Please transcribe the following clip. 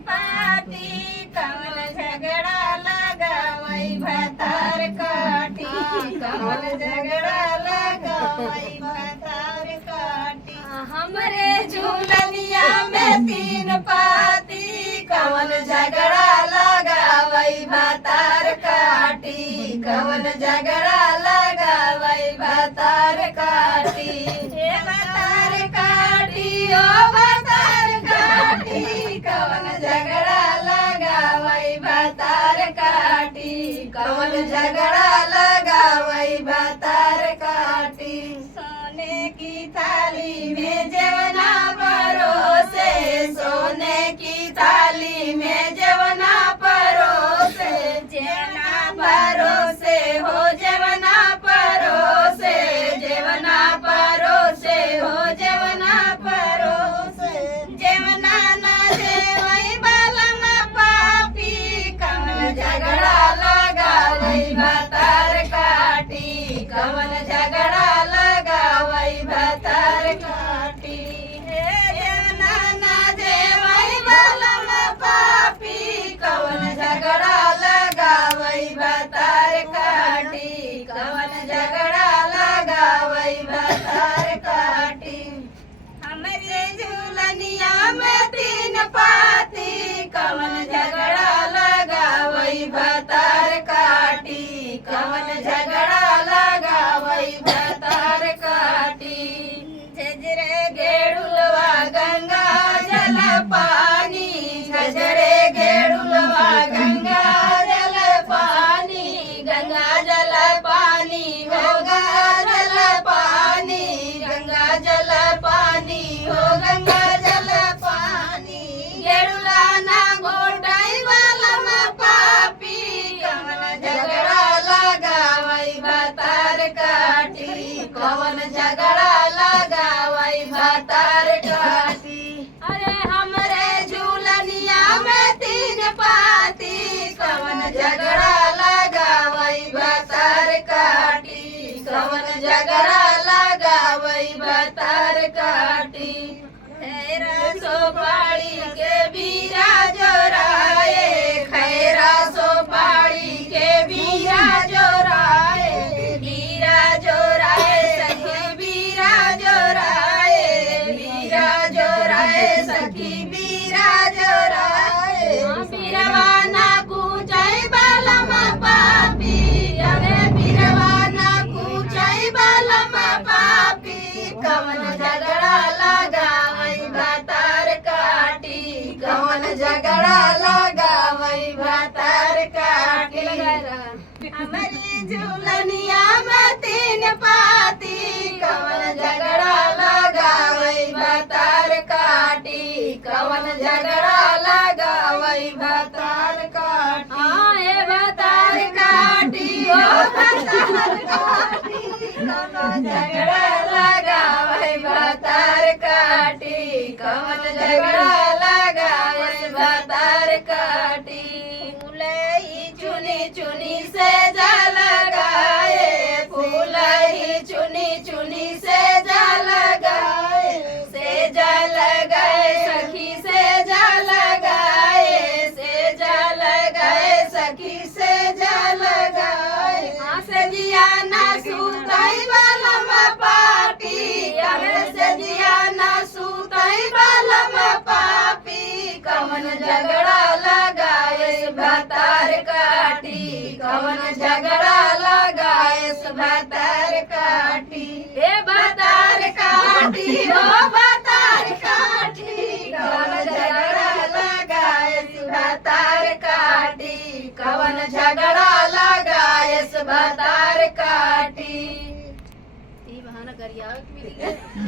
पाती कवन झगड़ा लगावई भतार काटी कवन झगड़ा लगावई भतार काटी हमरे झूलनिया में तीन पाती कवन झगड़ा लगावई भतार काटी कवन झगड़ा लगावई भतार काटी हे भतार काटी ओ भतार काटी कवन झगड़ा लगावई भतार काटी कवन झगड़ा लगावई भतार काटी सोने की थाली में जवना परोसे सोने की थाली में जवना परोसे जवना परोसे हो जवना परोसे जवना परोसे हो जवना परोसे जवना ना देवई बालम पापी कवन झगड़ा लगावई भतार काटी कवन झगड़ा लगावई भतार काटी हे जवना ना देवई बालम पापी कवन झगड़ा लगावई भतार काटी कवन झगड़ा लगावई भतार काटी हमरे झूलनिया में तीन पाती कवन झगड़ा लगावई भतार काटी कवन झगड़ा लगावई भतार काटी झजरे गेड़ुलवा गंगा जल पानी झजरे गेड़ुलवा गंगा जल पानी गंगा जल पानी हो गंगा जल पानी गंगा जल पानी हो गंगा जल पानी गेड़ुला ना गोटाई वालम पापी कवन झगड़ा लगावई भतार काटी कवन झगड़ा लगावई भतार काटी अरे हमरे झूलनिया में तीन पाती कवन झगड़ा लगावई भतार काटी कवन झगड़ा लगावई भतार काटी खैरा सोपाड़ी के बीरा जोराए खैरा सोपाड़ी के बीरा जोराए बीरा जोराए सखी बीरा जोराए बीरा जोराए सखी बीरा जोराए बीरवाना कुचाई बालम पापी अरे बीरवाना कुचाई बालम पापी कवन झगड़ा लगावई भतार काटी कवन झगड़ा लगावई भतार काटी हमारी झूलनिया में तीन पाती कवन झगड़ा लगावई भतार काटी कवन झगड़ा लगावई भतार काटी आए भतार काटी ओ भतार काटी कवन झगड़ा लगावई भतार काटी कवन झगड़ा लगावई भतार काटी फूलई चुनी चुनी से जा लगाए फूलई चुनी चुनी से जा लगाए सखी से जा लगाए सखी से जा लगाए से जिया ना सुतई बालम पापी अरे से जिया ना सुतई बालम पापी कवन झगड़ा लगाए भतार काटी कवन झगड़ा लगाए भतार काटी हे भतार काटी हो भतार काटी कवन झगड़ा लगाए भतार काटी कवन झगड़ा लगाए भतार काटी ई बहाना करिया